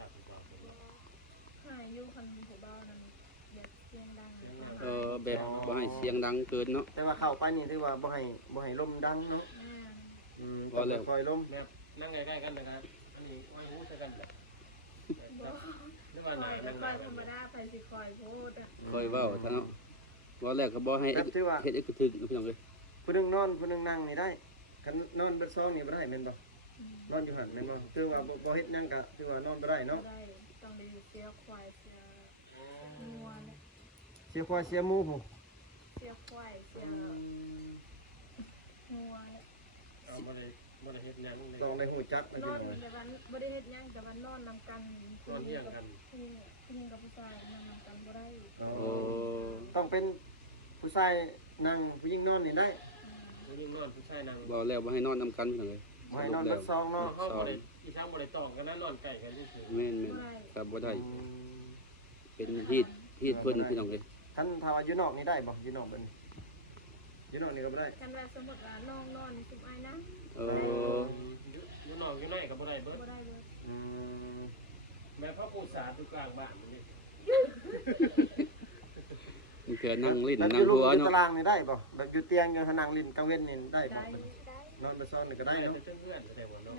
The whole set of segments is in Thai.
หลับกว่าหายอยู่คันผู้บ่าวนั้นแบบเสียงดังแบบบ่ให้เสียงดังเกินเนาะแต่ว่าเข้าไปนี่ถือว่าบ่ให้ลมดังเนาะบ่แล้วคอยลมแบบนั่งใกล้ๆกันนะครับอันนี้ไว้หูใส่กันแบบหรือว่าหนานั่งธรรมดาไปสิคอยพูดคอยเว้าซะเนาะบ่แล้วก็บ่ให้เฮ็ดให้ถึกพี่น้องเอ้ยผู้นึงนอนผู้นึงนั่งนี่ได้คันนอนเบิดซองนี่บ่ได้แม่นบ่นอนอยู่หั่นแม่นบ่ถือว่าบ่เฮ็ดหยังก็ถือว่านอนบ่ได้เนาะต้องได้เสียควายเสียงัวเนี่ยเสียควายเสียหมูผู้เสียควายเสียงัวเนี่ยบ่ได้เฮ็ดหยังเลยต้องได้ฮู้จักนอนแต่ว่าบ่ได้เฮ็ดหยังแต่ว่านอนนำกันนอนเที่ยงกันผู้หญิงกับผู้ชายนอนนำกันบ่ได้ต้องเป็นผู้ชายนั่งผู้หญิงนอนนี่ได้ผู้หญิงนอนผู้ชายนั่งบ่แล้วบ่ให้นอนนำกันพี่น้องเอ้ยบ่ให้นอนเบิดซองเนาะเฮาบ่ได้อีทางบ่ได้ต้องกันนะนอนใกล้กันซื่อแม่นๆครับบ่ได้เป็นฮีดเพิ่นพี่น้องเอ้ยคันถ้าว่าอยู่นอกนี่ได้บ่อยู่นอกเบิ่นอยู่นอกนี่ก็บ่ได้คันว่าสมมุติว่าน้องนอนซุมอ้ายนะอยู่นอกอยู่ในก็บ่ได้เบิดบ่ได้เบิดแม่พระปูษาอยู่กลางบ้านนี่มันเกิดนั่งลิ้นนั่งหัวเนาะตารางนี่ได้บ่แบบอยู่เตียงอยู่นั่งลิ้นกลางเว้นนี่ได้บ่นอนไปซ้อนนี่ก็ได้เนาะเพื่อนๆแต่ว่าเนาะ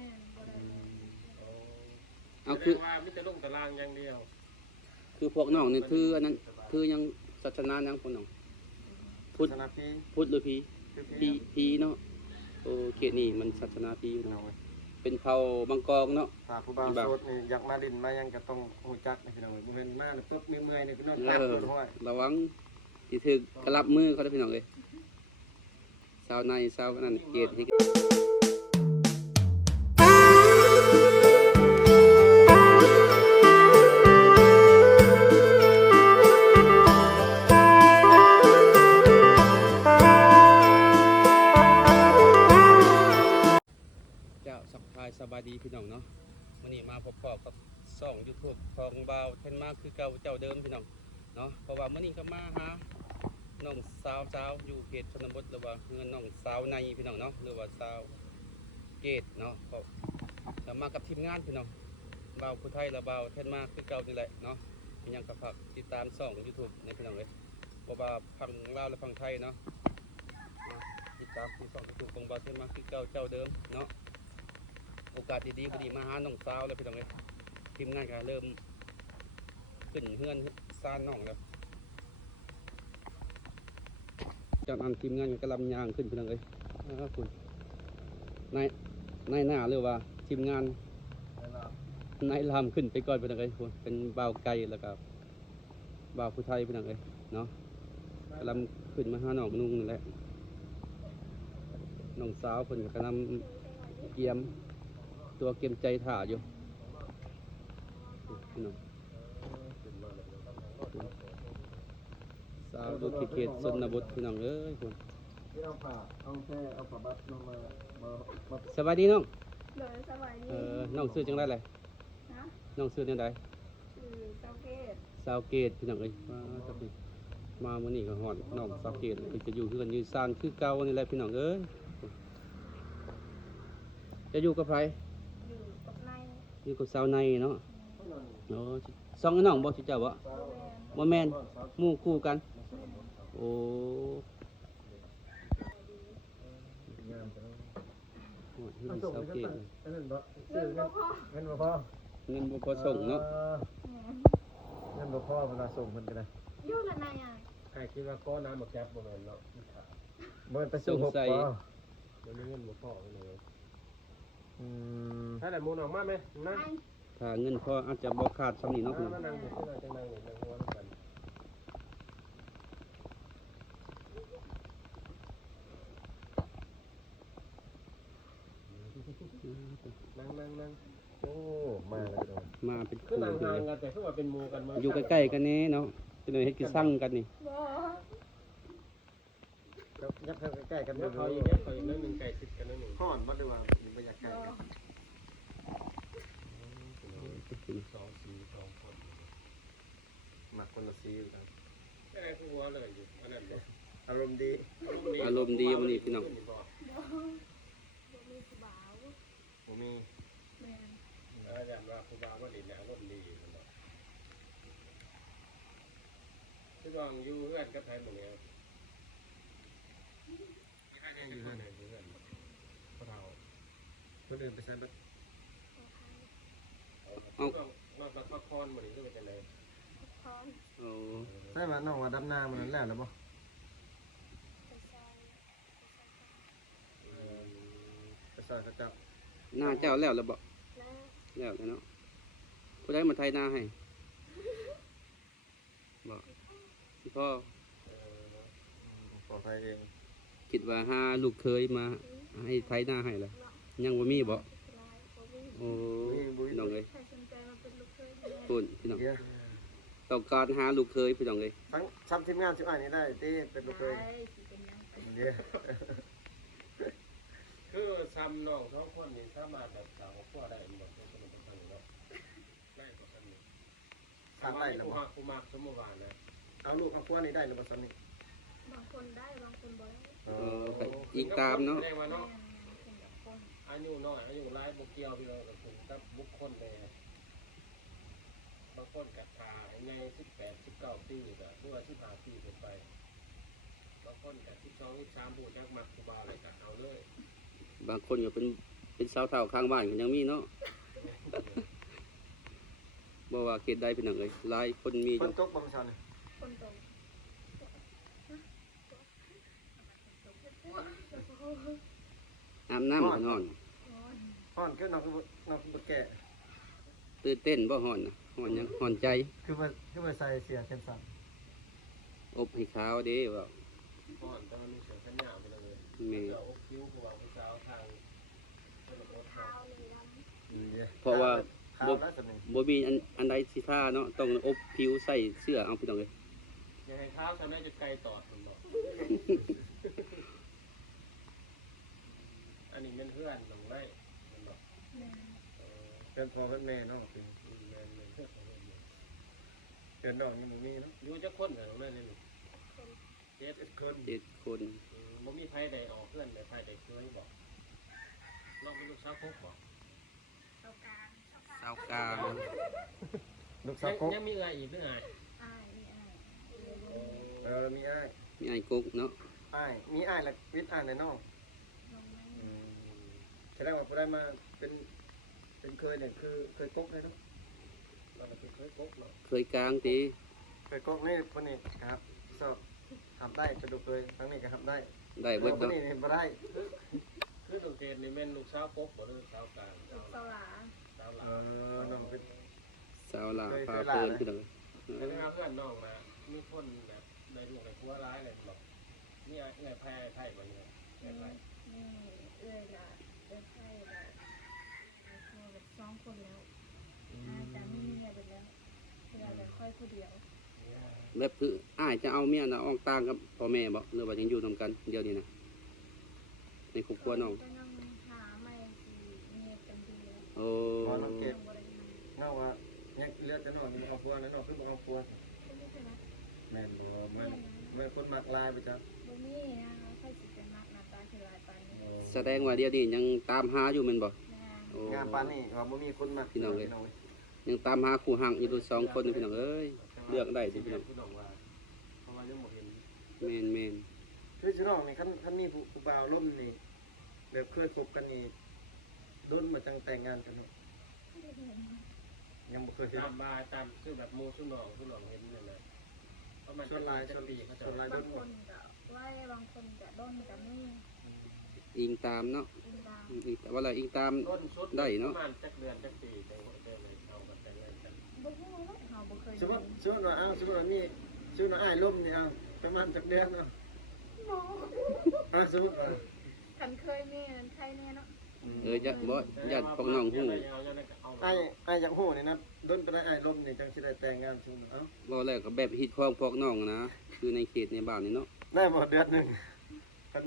เอาคือว่ามีแต่ลงตารางอย่างเดียวคือพวกน้องนี่คืออันนั้นคือยังศาสนายังพวกน้องพุทธหรือพีเนาะโอเคนี่มันศาสนาพีอยู่เนาะเป็นเผ่าบางกอกเนาะถ้าผู้บ่าวโสดนี่อยากมาลิ้นมายังก็ต้องฮู้จักนะพี่น้องบ่แม่นมาปุ๊บเมื่อยๆนี่ก็นอนตากเพิ่นห้อยระวังสิถึกกระลับมือเขาได้พี่น้องเอ้ยสาวในสาวนั่นเกตให้สบายดีพี่น้องเนาะวันนี้มาพบกับช่อง YouTube ของบ่าวเทนมาคือเก่าเจ้าเดิมพี่น้องเนาะเพราะว่ามื้อนี้ก็มาหาน้องสาวอยู่เขตชนบทหรือว่าเงินน้องสาวในพี่น้องเนาะหรือว่าสาวเกตเนาะก็มากับทีมงานพี่น้องบ่าวผู้ไทยและบ่าวเทนมาคือเก่านี่แหละเนาะมีหยังก็ฝากติดตามช่อง YouTube ในพี่น้องเลยเพราะว่าฝั่งลาวและฝั่งไทยเนาะติดตามช่อง YouTube ของบ่าวเทนมาคือเก่าเจ้าเดิมเนาะโอกาสดีๆพอดีมาหาน้องสาวแล้วพี่น้องเอ้ยทีมงานก็เริ่มขึ้นเฮือนซ่านน้องแล้วจากนั้นทีมงานก็กำลังย่างขึ้นพี่น้องเอ้ยคุณนายหน้าหรือว่าทีมงานนายลามขึ้นไปก่อนพี่น้องเอ้ยคุณเป็นบ่าวไก่แล้วก็บ่าวผู้ไทยพี่น้องเอ้ยเนาะกำลังขึ้นมาหาน้องนุ่งนั่นแหละน้องสาวคนกำลังเกียมตัวเกมใจถ่าอยู่สาวดูเขตชนบทพี่น้องเอ้ยคนสวัสดีน้องสวัสดีน้องซื้อจังได้เลยน้องซื้อจังได้สาวเกตพี่น้องเอ้ยมาวันนี้ก็หอดน้องสาวเกตจะอยู่กันอยู่ซานคือเก่านี่แหละพี่น้องเอ้ยจะอยู่กับใครอยู่กับสาวในเนาะสองน้องบอกเจ้าบ่แม่นหมู่คู่กันโอ้สาวเกตเงินบ่พอส่งเนาะเงินบ่พอเวลาส่งมันก็ได้อยู่ละนายอ่ะใครคิดว่าก้อนน้ำมาแก๊บบ่แม่นเนาะบ่ไปส่งใส่มันเงินบ่พอเลยถ้าได้มูลออกมาไหมนั่งถ้าเงินพออาจจะบ่ขาดสำนีเนาะมานั่งอยู่ที่ไหนจังนั่งอยู่นั่งหัวกันนั่งโอ้มาเลยมาเป็นคู่นั่งห่างกันแต่คือว่าเป็นมูกันอยู่ใกล้ๆกันนี้เนาะเป็นเฮ็ดกินสั่งกันนี่ยับเข้าใกล้ๆกันแล้วเขาอีกนั่นหนึ่งไก่ติดกันนั่นหนึ่งห่อนบ่ได้ว่าบรรยากาศ2 คนหมักคนละสีอยู่ครับแค่คือหัวเลยอยู่อันนั้นอารมณ์ดีวันนี้พี่น้องบ่มี อาจารย์ว่าครูบาว่าดินเนี่ยร่มดีมันบอกที่กองอยู่เพื่อนกับไทยหมดเลยอยู่เพื่อนอยู่เพื่อนพวกเรา คนอื่นไปใช้บัตร มาคอนหมดเลยก็เป็นจังได๋ พร้อม โอ้ ใช่มาน้องว่าดำนามันนั่นแล้วหรือเปล่า ไปใส่ ไปซอยเขาเจ้า หน้าเจ้าแล้วบ่ แล้ว แล้วเนาะผู้ใดมาไทยหน้าให้บ่พ่อ ขอไฟเอง คิดว่าหาลูกเคยมาให้ไทยหน้าให้ล่ะยังบ่มีบ่ ลายบ่มี โอ้พี่น้องเอ้ย ใครสนใจมาเป็นลูกเคยแม่ ปุ่นพี่น้อง เดี๋ยว ต้องการหาลูกเคยพี่น้องเอ้ย ทั้งซ้ำทีมงานชิบหายนี่ได้ที่เป็นลูกเคย ได้สิเป็นยังไง เดี๋ยว คือซ้ำน้องสองคนนี่สามารถแบบสาวพ่อได้หมดทุกคนทุกคนเนาะได้ก็ซ้ำนี่ ทางได้หรือ กู เปล่า กูมาสมมุติว่านะ เอาลูกครอบครัวนี่ได้หรือเปล่าซ้ำนี่ บางคนได้บางคนบ่ได้ ก็อีกตามเนาะ แสดงว่าเนาะ แม่เป็นแบบคน อายุน้อยอายุหลายบ่เกี่ยวพี่น้องกับผมกับบุคคลเลยบางคนกับทาใน18 19ปีก็คือว่า15ปีขึ้นไปบางคนกับ12 13ผู้จักมักครูบาอะไรก็เอาเลย บางคนก็เป็นสาวเฒ่าข้างบ้านก็ยังมีเนาะ บ่ว่าเขตใดพี่น้องเอ้ยหลายคนมีอ คน ยู่ ตกบางชัน คนโต อาบน้ำก็นอน อ่อนคือน้องคือแก่ ตื่นเต้นบ่ฮ้อนน่ะฮ้อนหยังฮ้อนใจ คือว่าใส่เสียเข็มสั่น อบให้ขาวเด้ว่า ก่อนตอนมีเสียงสัญญาไปเลย แม่ เดี๋ยวคิ้วของผู้สาวทางชนบท ข้าวเหลือง เพราะว่า ข้าวแล้วสำนึก บ่มีอันใดสิท่าเนาะต้องอบผิวใส่เสื้อเอาพี่น้องเอ้ย อย่าให้เท้าทำได้จะไกลตอดมันบอกอันนี้เป็นเพื่อนหนึ่งไร่มันบอก แม่ เป็นพ่อเป็นแม่น้องเป็น แมนเพื่อนของมัน เป็นน้องนี่มันมีเนาะ อยู่จะคนกับตรงนั้นนี่เจ็ด คน 7 คน บ่มีไผใดออกเพื่อนใดไผใดเคยบอกน้องเป็นลูกสาวพกบอก เจ้าการ สาวกลาง ลูกสาวกบ ยังมีอะไรอีกหรือไง อ้ายนี่อ้าย มีอ้าย มีไอ้กุ๊กเนาะ อ้ายมีอ้ายและวิทย์อ้ายในน้อง น้องแม่ แสดงว่าผู้ได้มาเป็นเคยเนี่ยคือเคยกกเลยเนาะ เราเป็นเคยพกเนาะ เคยกลางติ เคยกกนี่คนนี้ครับสอบทำได้เป็นลูกเคยทั้งนี้ก็ทำได้ ได้เบิด คน เนาะ นี้เห็นบ่ได้ คือดวงเกตนี่เป็นลูกสาวพกบ่หรือลูกสาวกลาง ลูกสาวหลา สาวหลา น้องเป็น สาวลาวพาเพิ่นพี่น้องเอ้ย แล้วเพื่อนน้องมามีคนแบบในลูกในครัวร้ายเลยบอกนี่ไงแพ้ไพ่บ่เนี่ยแพ้ไพ่ นี่เอื้อยละเอื้อยไผ่ละพอแบบสองคนแล้วแต่ไม่มีเมียไปแล้วเมียแต่ค่อยผู้เดียว แบบคืออ้ายจะเอาเมียน่ะออกต่างกับพ่อแม่บ่หรือว่ายังอยู่นํกันเดี๋ยวนี้นะในครอบครัวน้อง ก็ยังหาไม่สิเมียกันดีแล้ว โอ้ พอน้องเก็บ ยังบ่ได้มี น้องว่าเนี่ยเลือดจะนอนมีครอบครัวนะน้องคือบ่ครอบครัว ก็ไม่ใช่นะ แม่นบ่มันคนมักลายไปจ้ะ บ่มีนะค่อยสิเป็นมักหน้าตาคือลายปานนี้ แสดงว่าเดี๋ยวนี้ยังตามหาอยู่แม่นบ่ งาน โอ้ งานปานนี้ว่าบ่มีคนมัก ยังตามหาคู่หักอยู่ด้วย2คนพี่น้องเอ้ยเลือกได้สิพี่น้อง พี่น้องว่าเพราะว่ายังบ่เห็น แม่น คือสิน้องนี่คันมีผู้บ่าวล้มนี่แบบเคยคบกันนี่โดนมาจังแต่งงานกันเนาะยังบ่เคยเห็น ตามบายตามคือแบบโมสุนองสุนองเห็นนั่นน่ะประมาณจะปีเขาจะ ส่วนลาย บางคนก็ไว้บางคนก็ด้นก็มี ๆอิงตามเนาะ อินดาว อิงแต่ว่าเราอิงตาม ต้นสุด ได้เนาะ ประมาณจักเดือนจักปีจังได้เลยเอากันแต่งงานกัน บ่ฮู้เนาะเฮาบ่เคย สมมุติว่าเอาสมมุติว่ามีสมมุติว่าอ้ายล้มนี่เอาประมาณจักเดือนเนาะ บ่ สมมุติว่า คันเคยมีนั้นใครแน่เนาะ จะบ่ญาติของน้องฮู้ อ้ายอยากฮู้นี่นะโดนไปได้อ้ายล้มนี่จังสิได้แต่งงานซุมเอ้า บ่แล้วก็แบบฮิตของพวกน้องนะคือในเขตในบ้านนี่เนาะ ได้บ่เดือนหนึงกัน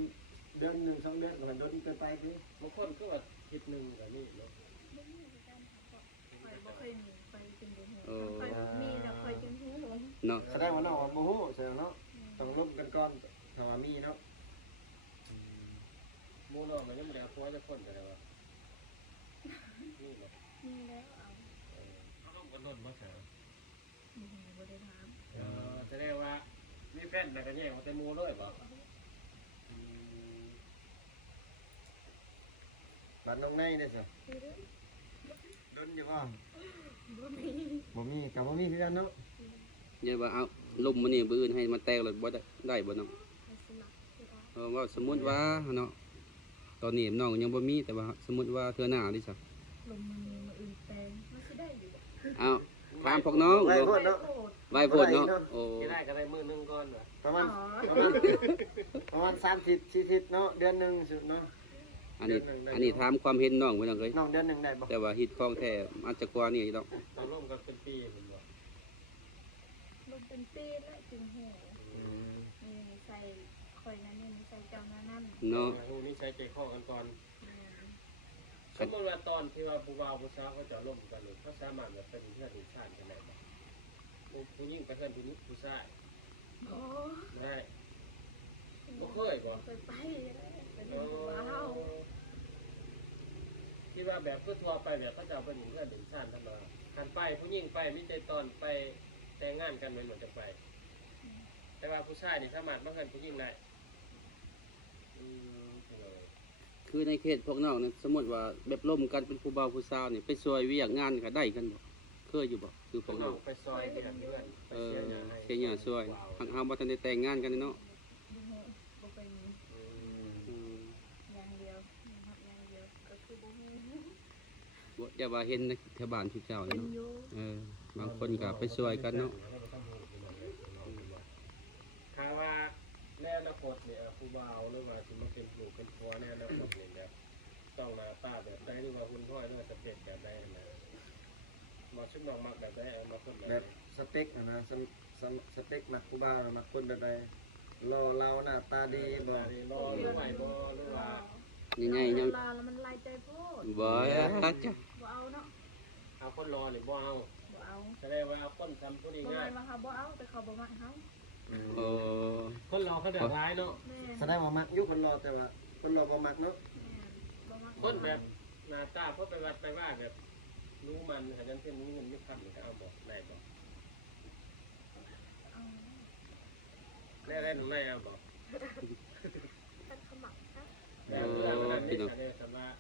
เดือนหนึง2เดือนก็โดนเกินไปคือบ างคนก็ว่าคิดหนึ่งแบบนี้เนาะ บ่มีคือกันค่ะข่อยบ่เคยมีไปจึงบ่ฮู้ข่อยมีแล้วข่อยจึงฮู้ เนาะ แสดงว่าน้องว่าบ่ฮู้ใช่เนาะต้องล้มกันก่อนถ้าว่ามีเนาะ มูน้องมันยังไม่ได้เอาผัวจะคนกันเลยวะนี่เนาะ มีแล้วเอา ป้นน่ะก็แย่งมาแต่หมูเลยบ่อืม บัดน้องในได้ซะ คือเด้อ ดนอยู่บ่ บ่มี บ่มีก็บ่มีคือกันเนาะ อย่าว่าเอาลมมันนี่บื้ออื่นให้มันแตกแล้วบ่ได้บ่น้อง ให้สมัครคือเอา เพราะว่าสมมุติว่าเนาะตอนนี้น้องยังบ่มีแต่ว่าสมมุติว่าเทื่อหน้าดิซะ ลมมันมีมาอื่นแปลงมันสิได้อยู่บ่ เอาถามพวกน้อง ไว้ เนาะ โพดเนาะ โคตร ไว้โพดเนาะโอ้ ที่ได้ก็ได้มื้อหนึงก่อนว่ะ ประมาณ อ๋อ ประมาณ30 40เนาะเดือนหนึงสุดเนาะ อันนี้ถามความเห็นน้องไว้น้องเอ้ย น้องเดือนหนึงได้บ่ แต่ว่าฮิตของแท้อาจจะกว่านี่ดอก เราร่วมกันเป็นปีเห็นบ่ ลมเป็นปีแล้วจึงแห้งนี่ใส่ข่อยนั้นนี่ใส่เจ้านั้น เนาะ ฮู้นี่ใช้ใจคอกันก่อน แม่น สมมุติว่าตอนที่ว่าผู้บ่าวผู้สาวเขาจะร่วมกันนี่เขาสามารถแบบเป็นเพื่อนอีกชาติกันได้บ่ผู้หญิงกับเพื่อนผู้ชาย โอ้ ได้บ่เคยบ่ เคยไปเป็นว้าว ที่ว่าแบบทั่วไปแบบเขาจะเป็นเพื่อนอีกชาติกันมาการไปผู้หญิงไปมีแต่ตอนไปแต่งงานกันเหมือนจะไป แต่ว่าผู้ชายนี่สามารถมาเพื่อนผู้หญิงได้อืมเลย คือในเขตพวกน้องนั้นสมมุติว่าแบบร่วมกันเป็นผู้บ่าวผู้สาวนี่ไปช่วยเวียกงานก็ได้กันบ่เคยอยู่บ่คือพ พว ว ก ก น้ น้ อ อง ง ไปซอยเพื่อนเพื่อนไป เสี เสีย ย ห ห ยา น้า ให้ ช่วยทางเฮาบ่ทันได้แต่งงานกันเนาะ บ่ฮู้บ่เป็น อืม อืม อย่างเดียวนะครับอย่างเดียวก็คือบ่มี บ่อย่าว่าเห็นในแถวบ้านทุกเจ้า เป็น เนาะ อยู่ บางคนก็ไปช่วยกันเนาะ ถ้าว่าแน่อนาคตเนี่ยผู้บ่าวหรือว่าสิมาเป็นลูกเป็นผัวแน่อนาคตเนี่ยแบบต้องหน้าตาแบบใดหรือว่าคุณพ่อหรือว่าสเปคแบบใดนะมาชุดน้องมักแบบใดเอามาคน แบ แบบ บสเปคนะสเปคมักผู้บ่าวมักคนแบบใดรอเราหน้าตาดีบ่ รอหรือไหวบ่หรือว่า ใหญ่ๆยัง ลาแล้วมันลายใจโพด บ่จ้ะ บ่เอาเนาะ เอาคนรอหรือบ่เอา บ่เอา แสดงว่าเอาคนทำผู้นี้ บ่ ง่าย แม่นว่าเขาบ่เอาแต่เขาบ่มักเฮา โอ้ คนรอเขาเดือดร้ายเนาะ แม่น แสดงว่ามักอยู่คนรอแต่ว่าคนรอบ่มักเนาะ บ่มัก คนแบบหน้าตาเพราะไปวัดไปว่าแบบรู้มันขยันเพื่อนนี้เงินไม่ทำหรือเอาบอกได้บอก เอา ได้หรือไม่เอาบอก ท่านขมักนะ แล้วเรื่องนั้นนี่แสดงสำหรับ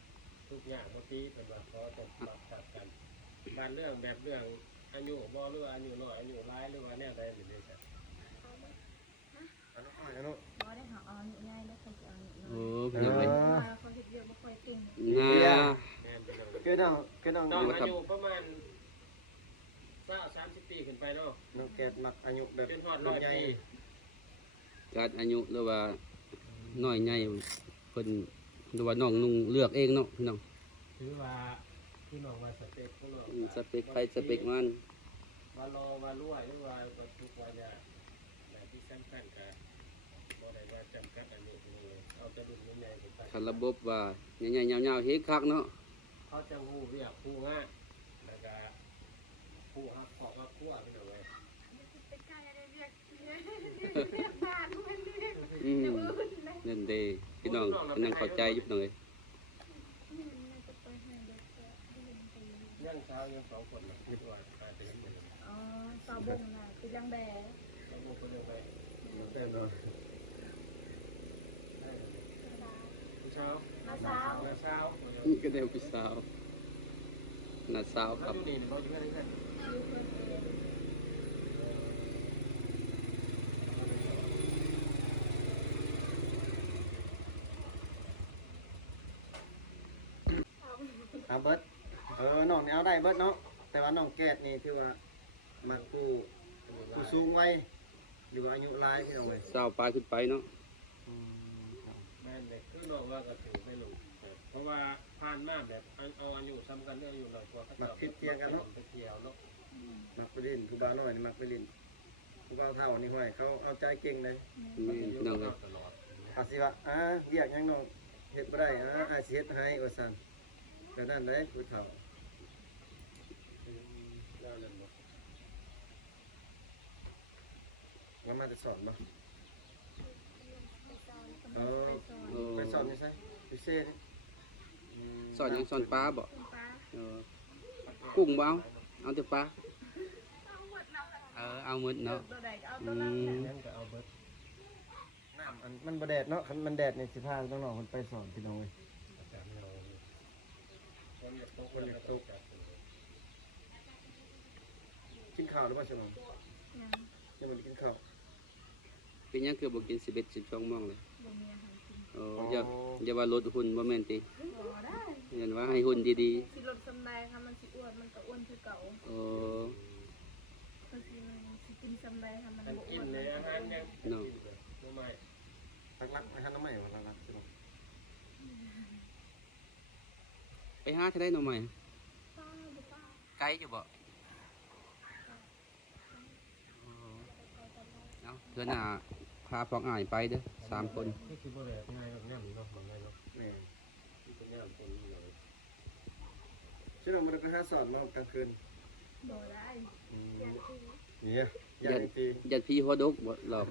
ทุกอย่างบางทีเป็นแบบเขาจะปรับตัดกันการเรื่องแบบเรื่องอายุบ่หรืออายุน้อยอายุร้ายหรือว่าแนวใดหรือเนี่ย อันนั้นอันนั้น บ่ได้หาเอาอยู่ง่ายแล้วเขาสิเอาอยู่ โอ้ น้อย พี่น้องเอ้ย เขาเฮ็ดเยอะบ่ค่อยเก่ง งา แม่นเป็น คือน้อง น้องอายุประมาณ30 ปีขึ้นไปเนาะ น้องแกดมักอายุแบบ เป็นทอดร้อย ใหญ่ ปี การอายุหรือว่าน้อยใหญ่เพิ่นหรือว่าน้องนุ่งเลือกเองเนาะพี่น้อง ถือว่าที่น้องว่าสเปคของน้อง สเปคใครสเปคมัน ว่ารอว่ารวยหรือว่าทุกว่ายากแต่ที่สำคัญก็บ่ได้ว่าจำกัดอันนี้เลยเอาจะดุใหญ่ๆไป คันระบบว่าใหญ่ๆยาวๆเฮ็ดคักเนาะ เขาจะฮู้เรียกฮู้ง่ายแล้วก็ฮู้ฮักของฮักคั่วพี่น้องเอ้ย ไปใกล้อะไรเรียกบ้านมันเรียก อืม อื่นนะ นั่นเด้พี่น้องเพิ่นนั่งเข้าใจอยู่พี่น้องเอ้ย มันจะไปให้เด็กก็ให้เห็นไป ยังเช้ายัง2คนน่ะคิดว่าอาจจะเห็นเหมือนกัน อ๋อสาวบงน่ะคือยังแบ ต้องฮู้คนเดียวไป ๆแต่เนาะ ได้เลยผู้เช้า มาสาว แล้วเช้า นี่ก็ได้พี่สาวน้าสาวค เขา รับ อยู่นี่บ่อยู่กันนี่ อยู่เพิ่นเอง เอาเบิดน้องนี่เอาได้เบิดเนาะแต่ว่าน้องแกดนี่ถือว่ามักผู้สูงวัยหรือว่าอายุหลายพี่น้องเอ้ย สาวปลายขึ้นไปเนาะ แม่นเด็กคือน้องว่าก็ถือไม่ลงเพราะว่าผ่านมาแบบเอาอายุซ้ำกันเรื่องอายุน้อยกว่าเขาไปเที่ยวเนาะ มักไปเล่นผู้บ่าวน้อยนี่มักไปเล่นผู้บ่าวเฒ่านี่ห้อยเขาเอาใจเก่งเลย แม่พี่น้องเอ้ย ตลอด อาจสิว่าเรียกหยังน้องเฮ็ดบ่ได้อาจสิเฮ็ดให้ว่าซั่นแต่นั่นแหละผู้เฒ่า แล้วนั่นบ่ แล้วมาจะสอนบ่ ไปสอน โอ้ ไปสอนนี่ไสพิเศษ สอนหยังสอนปลาบ่ คุณป้า เออกุ้งบ่เอาแต่ปลา เอาหมดแล้ว เอาหมดเนาะ ตัวใดก็เอา อื ตัวนั้น ม ยังก็เอาเบิด มันบ่แดดเนาะคันมันแดดนี่สิพาน้องๆมันไปสอนพี่น้องเอ้ย อาจารย์เราคนอยากตกคนอยากตกจัด กินข้าวหรือว่าฉลอง ยัง ยังบ่ได้กินข้าว เป็นหยังคือบ่กิน11 12โมงเลย บ่มีอาหารกิน อ๋ออย่าว่าลดหุ่นบ่แม่นติ บ่ได้ เห็นว่าให้หุ่นดี สิลดสำไรค่ะมันสิอ้วนมันก็อ้วนคือเก่า ๆอ๋อ ก็สิมันสิกินสำไรค่ะมัน มัน บ่ กิ อ้วน น ใน เลย อาหารยังกินเลยทำไม รักๆไปหาน้ำใหม่ว่ารักๆฉลอง ไปหาจะได้หน่อใหม่ ป้าบ่ป้า ไกลอยู่บ่เอาเทื่อหน้าพาพวกอ้ายไปเด้อ3คน นี่คือบ่ได้ง่ายแบบนี้เนาะมันง่ายเนาะ แม่ ที่เป็นย่างคนเลย ฉลองบ่ได้ไปหาสอนมากลางคืน บ่ได้ อืม อยากกิน เนี่ยอยากตี ยัดพี่หัวดกบ่หรอก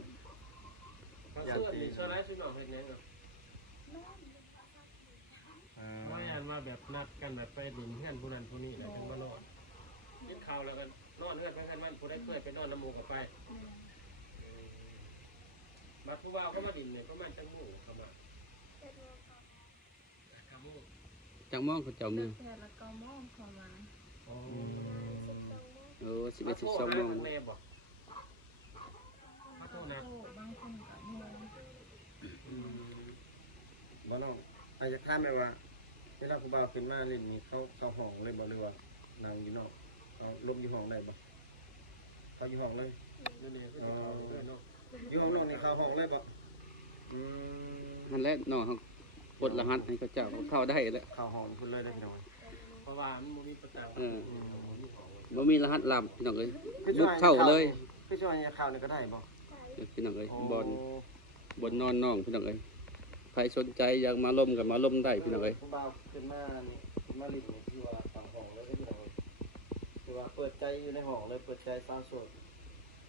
เขาเสื้อนี่ชอบไล่ชุดนอนเป็นยังไง ว่าอันว่าแบบนัดกันแบบไปดินเพื่อนผู้นั้นผู้นี้อะไรกันมานอนกินข้าวแล้วกันนอนเพื่อนไปกันมันผู้ได้เคยไปนอนน้ำมูกกับไปบัดผู้ว่าก็มาดินเนี่ยประมาณจังมูเข้ามาจังมู จังมองเขาเจ้ามือ เพื่อนแล้วก็มองเข้ามา อ๋อ 11 12โมง แม่บอกขอโทษนะ โอ้บางคนก็มอง บ่น้องอาจจะถามได้ว่าเวลาผู้บ่าวขึ้นมาเล่นนี่เขาห้องเลยบ่หรือว่านั่งอยู่นอกเขาลมอยู่ห้องได้บ่เขาอยู่ห้องเลย นี่นี่ก็จะเอาเพื่อนเนาะ อยู่ห้องนอกนี่เขาห้องเลยบ่อืม หันแหละน้องเขาปลดรหัสให้เขาเจ้าเข้าได้แล้ว เขาห้องพุ่นเลยได้อพี่น้อง เพราะว่ามันมีประจำ เออ อืม บ่มีรหัสลับพี่น้องเอ้ยบุกเข้าเลย คือช่วยให้ข่าวนี่ก็ได้บ่ พี่น้องเอ้ย โอ้ บนนอนน้องพี่น้องเอ้ยใครสนใจอยากมาล่มกับมาล่มได้พี่น้องเอ้ย ผู้บ่าวขึ้นมานี่มาลินี่คือว่าฝั่งห้องเลยได้อพี่น้องคือว่าเปิดใจอยู่ในห้องเลยเปิดใจสาวโสด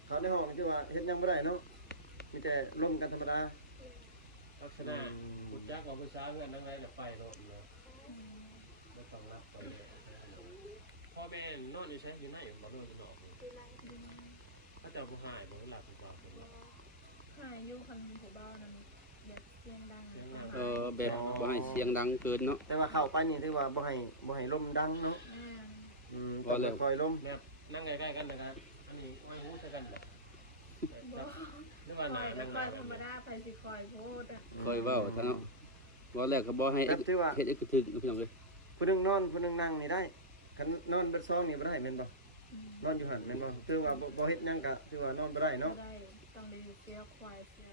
เขาในห้องคือว่าเฮ็ดหยังบ่ได้เนาะมีแต่ร่มกันธรรมดา ลักษณะคุณจักของผู้สาวเพื่อนนั่งไงกับไฟเนาะไม่ต้องรับไปเลยพ่อแม่นอนอยู่ใช้ที่ไหนบ่นอนอยู่นอกถ้าเจ้าผู้หายบ่หลับดีกว่า หายอยู่คันผู้บ่าวนั้นอยากเสียงดัง แบบบ่ให้เสียงดังเกินเนาะ แต่ว่าเข้าไปนี่ถือว่าบ่ให้ลมดังเนาะ แม่ พอแล้ว คอยลม แบบนั่งใกล้ๆกันนะครับอันนี้ไว้หูใส่กันแบบนึกว่า ค ห อ นาย ก็ นั่ง คอยธรรมดาไปสิคอยพูดอ่ะ คอยเว้าท่านเนาะบ่แรกก็บ่ให้ แบบถือว่า เฮ็ดให้กระถึกพี่น้องเอ้ย ผู้หนึงนอนผู้หนึงนั่งนี่ได้คันนอนเบิดซองนี่บ่ได้แม่นบ่นอนอยู่หั่นแม่นบ่ถือว่าบ่เฮ็ดหยังก็ถือว่านอนบ่ได้เนาะ ได้ต้องได้เสียควายเสีย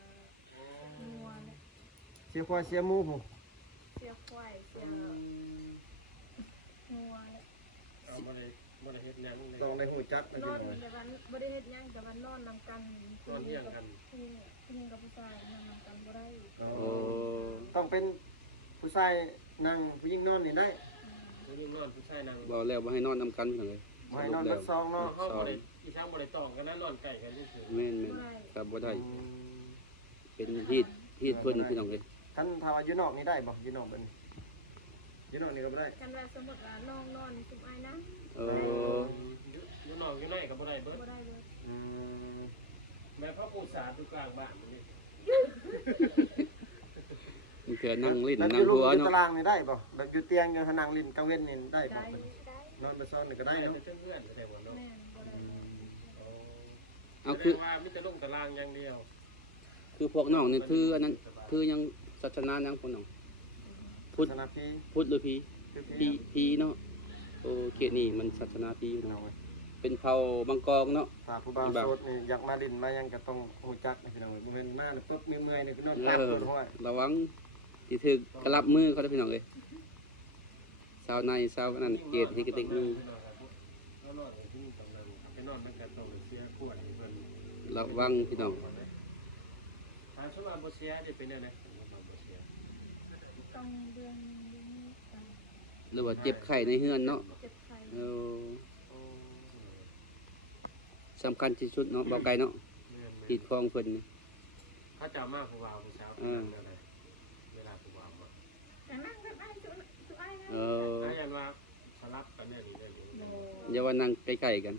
งัวเนี่ย เสียควายเสียหมูผู้ เสียควายเสียงัวเนี่ย เอามาเลยมาเลยเฮ็ดแนวเลย ต้องได้ฮู้จักนะ น พี่ อน น้อย แต่วันบ่ได้เฮ็ดหยังแต่วันนอนนำกัน นอนเที่ยงกัน ผู้หญิงกับผู้ชายนอนนำกันบ่ได้ อ๋อ โอ้ ต้องเป็นผู้ชายนั่งผู้หญิงนอนนี่ได้ ผู้หญิงนอนผู้ชายนั่ง บ่แล้วบ่ให้นอนนำกันพี่น้องเอ้ย บ่ให้นอนเบิดซองเนาะ เขาบ่ได้อีช่างบ่ได้ต้องกันนะนอนใกล้กันซื่อ แม่นๆครับบ่ได้เป็นฮีดเพิ่นพี่น้องเอ้ย คันถ้าว่าอยู่นอกนี่ได้บ่อยู่นอกเบิ่นอยู่นอกนี่ก็บ่ได้ กันว่าสมมุติว่าน้องนอนสุมอ้ายนะ เออ อยู่นอกอยู่ในก็บ่ได้เบิด บ่ได้เลย อืม แม่พ่อปู่สาธุกลางบ้านนี่ มันเถื่อนั่งลิ้น แบบ นั่ อง ยู่ หัว อยู่ เนาะ ตารางนี่ได้บ่แบบอยู่เตียงอยู่นั่งลิ้นกลางเว้นนี่ได้บ่ ได้ มันนอนเบิดซองนี่ก็ได้ ได้ เนาะ เป็นเพื่อนแต่ว่าเนาะ แม่นบ่ได้เลย เอาคือ ว่ามีแต่ลงตารางอย่างเดียว คือพวกน้องนี่คืออันนั้นคือยังศาสนายังพวกน้องพุทธ ศาสนาพี พุทธหรือพี คือ พีเนาะโอเขตนี่มันศาสนาพีอยู่ เอา เนาะ ไว้ เป็นเผ่าบางกอกเนาะ ถ้าผู้บ่าวโสดนี่อยากมาลิ้นมาหยังก็ต้องฮู้จักนะพี่น้องบ่แม่นมาแล้วปุ๊บเมื่อยๆนี่ก็นอน เอ ตาก อ ปวดห้อย ระวังที่ถึกกระลับมือเขาได้พี่น้องเลยสาวในสาวนั่นเกตที่กระติกนี่ นอนที่ตำนานไปนอนมันกันต้องเสียขวดเพิ่น ระวังพี่น้อง ถามสมาบ่เสียได้เป็นแน่บ่เสีย ต้องเดือนนี้กัน หรือว่าเจ็บไข้ในเฮือนเนาะ เจ็บไข้ เออสำคัญที่สุดเนาะบ่ไกลเนาะติดคลองเพิ่นนี่ เขาจะมาผู้ว่าผู้สาวเป็นอะไรเวลาผู้ว่ามา แต่นั่งกันอ้ายสุอ้ายนะ เออ ถ้าอย่างว่าสลับกันเนี่ยนี่ได้อยู่ บ่ อย่าว่านั่งใกล้ๆกัน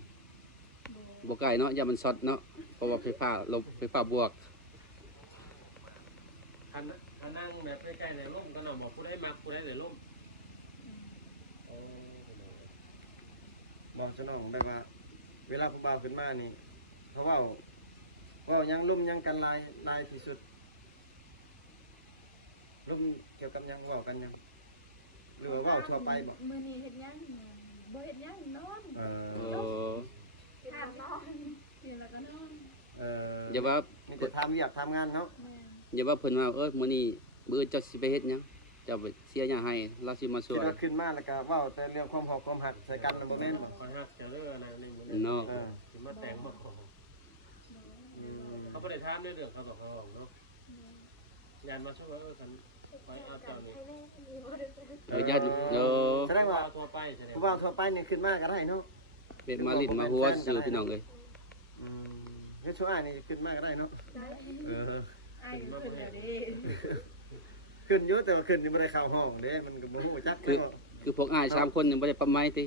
บ่ บ่ไกลเนาะอย่ามันช็อตเนาะเพราะว่าไฟฟ้าลบไฟฟ้าบวก คันนั่งแบบใกล้ๆในร่มก็นอนบอกผู้ได้มักผู้ได้ในร่มโอ้ บอกเจ้าน้องแบบว่า เวลาผู้บ่าวขึ้นมานี่เขาเว่ายังลุ่มยังกันลายที่สุดลุ่มเกี่ยวกับยังเว่ากันยังหรือว่าเว่าทั่วไปบ่ มื้อนี้เฮ็ดหยังบ่เฮ็ดหยังนอน โอ้ ถามนอนกินแล้วก็นอน อย่าว่า มีแต่ทำอยากทำงานเนาะ แม่น อย่าว่าเพิ่นว่ามื้อนี้มื้อเจ้าสิไปเฮ็ดหยังเจ้าไปเสียหยังให้เราสิมาช่วย ที่เราขึ้นมาแล้วก็เว่าแต่เรื่องความหอมความหักใส่กันมันบ่แม่นบ่ คอยฮักจะเลิกอะไรนี่ เนาะ ถึงมาแต่งมาของเขาไม่ได้ถามในเรื่องเขาบอกเขาเนาะยานมาช่วยกันไปเอาเจ้านี่ ญาติแสดงว่า ตัวไปแสดง ผู้บ่าวทั่วไปนี่ขึ้นมาก็ได้เนาะ เป็นมาลิ้นมาหัวซื่อพี่น้องเอ้ย เฮ็ดช่วยอ้ายนี่ขึ้นมาก็ได้เนาะเออ อ้ายขึ้นแล้วเด้ ขึ้นอยู่แต่ว่าขึ้นนี่บ่ได้เข้าห้องเด้มันก็บ่ฮู้จัก คือพวกอ้าย3คนนี่บ่ได้ประไม้ติ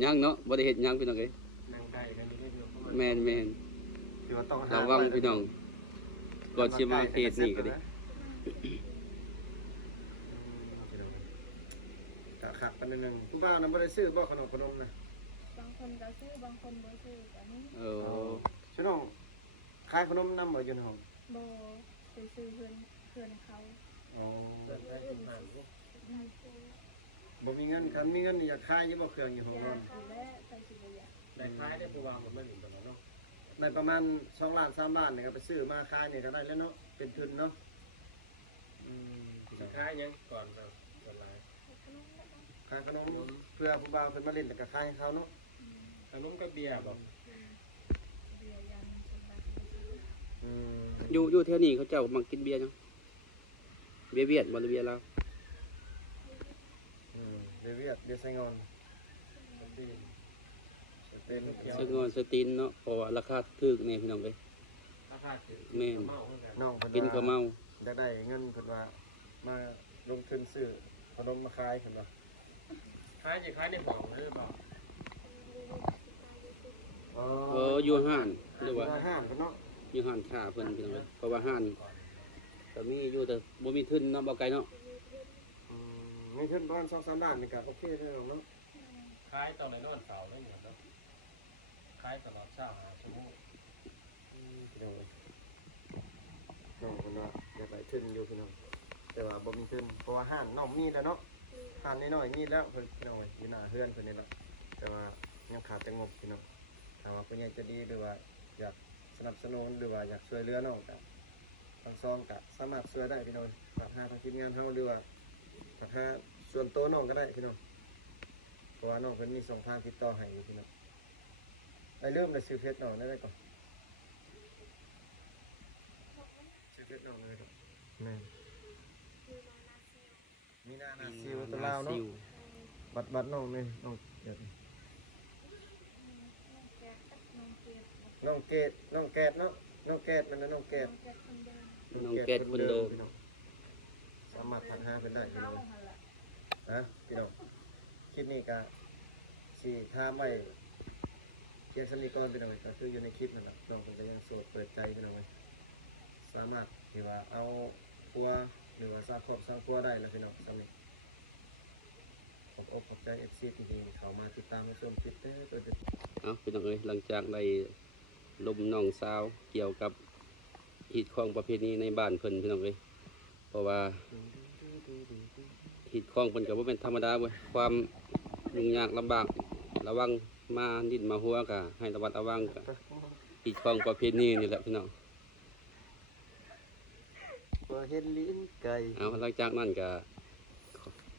หยังเนาะบ่ได้เฮ็ดหยังพี่น้องเอ้ย นั่งไก่กันนี่ได้เรื่อง แม่น ที่ว่าต้อง ระวังพี่น้องก่อนสิมาเฮ็ดนี่ก็ดิ กะขับกันนึงผู้บ่าวนั้นบ่ได้ซื้อบ่ขนมนะ บางคนก็ซื้อบางคนบ่ซื้อก็มี ชื่อน้องขายขนมนำบ่อยู่ในห้อง บ่ไปซื้อเพื่อนเขา อ๋อ เดินได้ทุกทาง บ่มีเงินคันมีเงินนี่อยากขายอยู่บ่เครื่องอยู่ห้อง ยาน อน กินแล้วไปสิบ่อยาก ได้คล้ายได้ผู้วางผมไม่หนุนตลอดเนาะ ได้ประมาณ2ล้าน3ล้านนี่ก็ไปซื้อมาขายนี่ก็ได้แล้วเนาะเป็นทุนเนาะ จะคล้ายยังก่อนเราละลาย ขายขนมเพื่อผู้บ่าวเพิ่นมาเล่นแล้วก็ขายให้เขาเนาะ ขนมกับเบียร์บอก เบียร์ยานสบาย อยู่แถวนี้เขาเจ้ามักกินเบียร์จังเบียร์เวียดบ่หรือเบียร์ลาว เดี๋ยวเวียดเดี๋ยวใส่งอน ที่ เป็น สงอนสตีนเนาะเพราะว่าราคาถูกแน่พี่น้องเอ้ย ราคาถือ แม่น เมาเหมือนกัน น้องเพิ่น กินข้าวเมา จะได้เงินเพิ่นว่ามาลงทุนซื้อขนมมาขายเพิ่นว่า คล้ายจะคล้ายในบ่องหรือเปล่า อยู่ห้านหรือว่า ห้างเพิ่นเนาะ อยู่ห้านค้าเพิ่นพี่น้องเอ้ยเพราะว่าห้านก็มีอยู่แต่บ่มีทุนเนาะบ่ไกลเนาะ มีขึ้นประมาณ2-3ล้านนี่ก็โอเคเด้อเนาะ คล้ายตอนในนอนเสาได้เหมือนกันคล้ายตลอดเช้าหาชั่วโมง พี่น้องน้องคนว่าอยากได้ทุนอยู่พี่น้องแต่ว่าบ่มีทุนเพราะว่าห้างน้องมีแล้วเนาะห้างน้อยๆมีแล้วเพิ่นพี่น้องอยู่หน้าเฮือนเพิ่นนี่แหละแต่ว่ายังขาดแต่งบพี่น้องถ้าว่าผู้ใหญ่จะดีหรือว่าอยากสนับสนุนหรือว่าอยากช่วยเหลือน้องก็ทั้งสองก็สามารถช่วยได้พี่น้องฝากหาทางทีมงานเฮาหรือว่าฝากหาส่วนตัวน้องก็ได้พี่น้องเพราะว่าน้องเพิ่นมี2ทางติดต่อให้อยู่พี่น้องได้เริ่มได้ซื้อเฟซน้องได้ก่อน ชื่อเพชรน้องเลยครับแม่มีหน้าซิวตัวลาวเนาะบัดน้องนี่น้องเกิดน้องเกดน้องแกดเนาะน้องแกดมันนะน้องแกด น้องแกดคนเดิม พี่น้องสามารถทักหาเพิ่นได้พี่ เข้า น้อง หั่นล่ะ นะพี่น้องคลิปนี้ก็สิถามไว้เพียงสนิทก่อนพี่น้องก็คืออยู่ในคลิปนั่นแหละน้องเพิ่นก็ยังโสดเปิดใจพี่น้องสามารถที่ว่าเอาครัวหรือว่าสร้างครอบสร้างครัวได้แล้วพี่น้องสำเร็จขอบอกขอบใจ FC จริงๆเขามาติดตามในชมคลิปเด้อตัวเด็ด เอาพี่น้องเอ้ยหลังจากได้ลมน้องสาวเกี่ยวกับฮีดของประเพณีในบ้านเพิ่นพี่น้องเอ้ยเพราะว่าฮีดของเพิ่นก็บ่เป็นธรรมดาเว้ยความยุ่งยากลำบากระวังมาดิ้นมาหัวก็ให้ระวัดระวังก็ฮีดของประเพณีนี่แหละพี่น้อง บ่เห็นลิ้นไก่ เอาหลังจากนั้นก็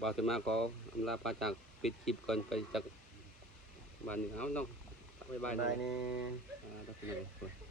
บ่าวขึ้นมาขออำลาพระจากปิดคลิปก่อนไปจากบ้านนี้เอาน้องบ๊ายบายน้อง นี่ รับพี่น้อง